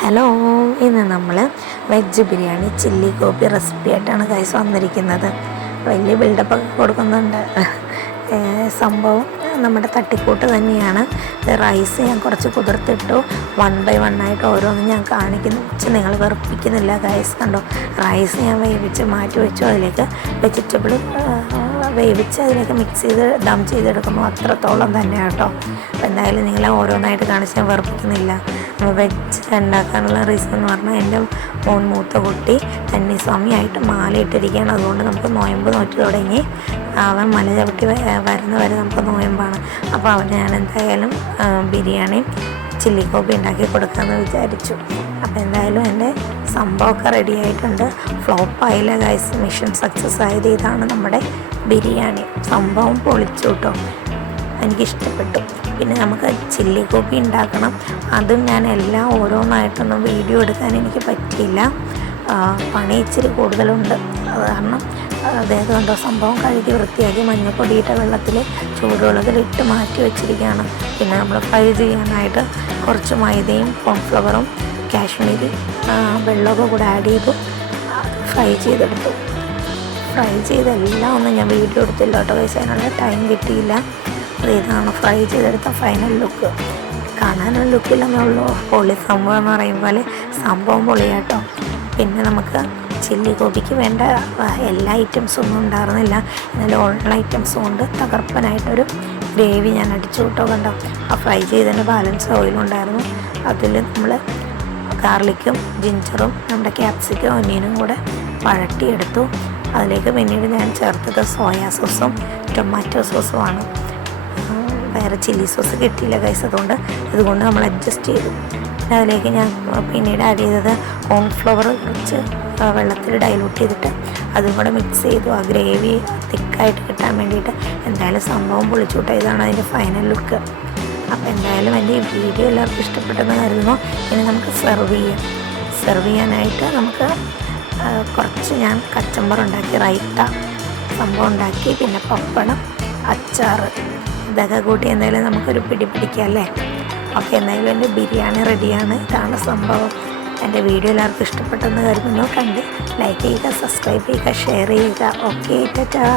Hello, ഇന്ന് നമ്മൾ veg biryani chilli gobi recipe ആയിട്ടാണ് ഗൈസ് വന്നിരിക്കുന്നത്. വലിയ ബിൽഡപ്പൊക്കെ കൊടുക്കുന്നുണ്ട്. സംഭവം നമ്മുടെ തട്ടിക്കൂട്ട് തന്നെയാണ്. റൈസ് ഞാൻ കുറച്ച് കുതിർത്തിട്ടു. 1 by 1 ആയിട്ട് ഓരോന്നും ഞാൻ കാണിക്കുന്നു. നിങ്ങൾ വെറുപ്പിക്കുന്നില്ല ഗൈസ്. കണ്ടോ, റൈസ് ഞാൻ വേവിച്ച് മാറ്റി വെച്ചു. അതിലേക്ക് വെജിറ്റബിൾ വേവിച്ച് അതിലേക്ക് മിക്സ് ചെയ്ത് ദം ചെയ്തെടുക്കുന്നു. അത്രത്തോളം തന്നെ കേട്ടോ. അപ്പോൾ എന്തായാലും നിങ്ങളെ ഓരോന്നായിട്ട് കാണിച്ച് ഞാൻ വെറുപ്പിക്കുന്നില്ല. വെജ് ഉണ്ടാക്കാനുള്ള റീസൺ എന്ന് പറഞ്ഞാൽ എൻ്റെ മൂത്ത കുട്ടി കന്നിസ്വാമിയായിട്ട് മാലയിട്ടിരിക്കുകയാണ്. അതുകൊണ്ട് നമുക്ക് നോയമ്പ് നോറ്റ് തുടങ്ങി. അവൻ മല ചവിട്ടി വരുന്നവരെ നമുക്ക് നോയമ്പാണ്. അപ്പോൾ അവന് ഞാൻ എന്തായാലും ബിരിയാണി ചില്ലി ഗോബി ഉണ്ടാക്കി കൊടുക്കാമെന്ന് വിചാരിച്ചു. അപ്പോൾ എന്തായാലും എൻ്റെ സംഭവമൊക്കെ റെഡി ആയിട്ടുണ്ട്. ഫ്ലോപ്പായില്ല ഗൈസ്, മിഷൻ സക്സസ് ആയത്. ഇതാണ് നമ്മുടെ ബിരിയാണി. സംഭവം പൊളിച്ചു കേട്ടോ, എനിക്കിഷ്ടപ്പെട്ടു. പിന്നെ നമുക്ക് ചില്ലി ഗോബി ഉണ്ടാക്കണം. അതും ഞാൻ എല്ലാം ഓരോന്നായിട്ടൊന്നും വീഡിയോ എടുക്കാൻ എനിക്ക് പറ്റിയില്ല. പണി ഇച്ചിരി കൂടുതലുണ്ട്. അത് കാരണം അതായത് കണ്ടോ, സംഭവം കഴുകി വൃത്തിയാക്കി മഞ്ഞപ്പൊടിയിട്ട വെള്ളത്തിൽ ചൂടുവെള്ളത്തിലിട്ട് മാറ്റി വെച്ചിരിക്കുകയാണ്. പിന്നെ നമ്മൾ ഫ്രൈ ചെയ്യാനായിട്ട് കുറച്ച് മൈദയും കോൺഫ്ലവറും കാശ്മീരി വെള്ളമൊക്കെ കൂടെ ആഡ് ചെയ്തു ഫ്രൈ ചെയ്തെടുത്തു. ഫ്രൈ ചെയ്തെല്ലാം ഒന്നും ഞാൻ വീഡിയോ എടുത്തില്ല കേട്ടോ ഗൈസ്, അതിനുള്ള ടൈം കിട്ടിയില്ല. ഇതാണ് ഫ്രൈ ചെയ്തെടുത്ത ഫൈനൽ ലുക്ക്. കാണാനൊരു ലുക്കില്ലെന്നേ ഉള്ളൂ. പൊളി സംഭവം എന്ന് പറയും പോലെ സംഭവം പൊളിയാട്ടോ. പിന്നെ നമുക്ക് ചില്ലി ഗോപിക്ക് വേണ്ട എല്ലാ ഐറ്റംസും ഒന്നും ഉണ്ടായിരുന്നില്ല. എന്നാലും ഉള്ള ഐറ്റംസും കൊണ്ട് തകർപ്പനായിട്ടൊരു ഗ്രേവി ഞാൻ അടിച്ചു കേട്ടോ. കണ്ടോ, ആ ഫ്രൈ ചെയ്തതിന് ബാലൻസ് ഓയിലുണ്ടായിരുന്നു. അതിൽ നമ്മൾ ഗാർലിക്കും ജിഞ്ചറും നമ്മുടെ ക്യാപ്സിക്കും ഒനിയനും കൂടെ വഴട്ടിയെടുത്തു. അതിലേക്ക് പിന്നീട് ഞാൻ ചേർത്തത് സോയാ സോസും ടൊമാറ്റോ സോസുമാണ്. വേറെ ചില്ലി സോസ് കിട്ടിയില്ല ഗൈസ്, അതുകൊണ്ട് നമ്മൾ അഡ്ജസ്റ്റ് ചെയ്തു. പിന്നെ അതിലേക്ക് ഞാൻ പിന്നീട് ആഡ് ചെയ്തത് കോൺഫ്ലവർ കുറച്ച് വെള്ളത്തിൽ ഡൈലൂട്ട് ചെയ്തിട്ട് അതും കൂടെ മിക്സ് ചെയ്തു, ആ ഗ്രേവി തിക്കായിട്ട് കിട്ടാൻ വേണ്ടിയിട്ട്. എന്തായാലും സംഭവം പൊളിച്ചുകൂട്ട. ഇതാണ് അതിൻ്റെ ഫൈനൽ ലുക്ക്. അപ്പോൾ എന്തായാലും എൻ്റെ ഈ വീഡിയോ എല്ലാവർക്കും ഇഷ്ടപ്പെട്ടെന്ന് കരുതുന്നു. ഇനി നമുക്ക് സെർവ് ചെയ്യാനായിട്ട് നമുക്ക് കുറച്ച് ഞാൻ കച്ചമ്പർ ഉണ്ടാക്കി, റൈത്ത സംഭവം ഉണ്ടാക്കി, പിന്നെ പപ്പടം, അച്ചാർ, ഇതൊക്കെ കൂട്ടി എന്തായാലും നമുക്കൊരു പിടിക്കാം അല്ലേ. ഓക്കെ, എന്തായാലും എൻ്റെ ബിരിയാണി റെഡിയാണ്. ഇതാണ് സംഭവം. എൻ്റെ വീഡിയോ എല്ലാവർക്കും ഇഷ്ടപ്പെട്ടെന്ന് കരുതുന്നു. കണ്ട് ലൈക്ക് ചെയ്യുക, സബ്സ്ക്രൈബ് ചെയ്യുക, ഷെയർ ചെയ്യുക. ഓക്കെ, ടാറ്റാ.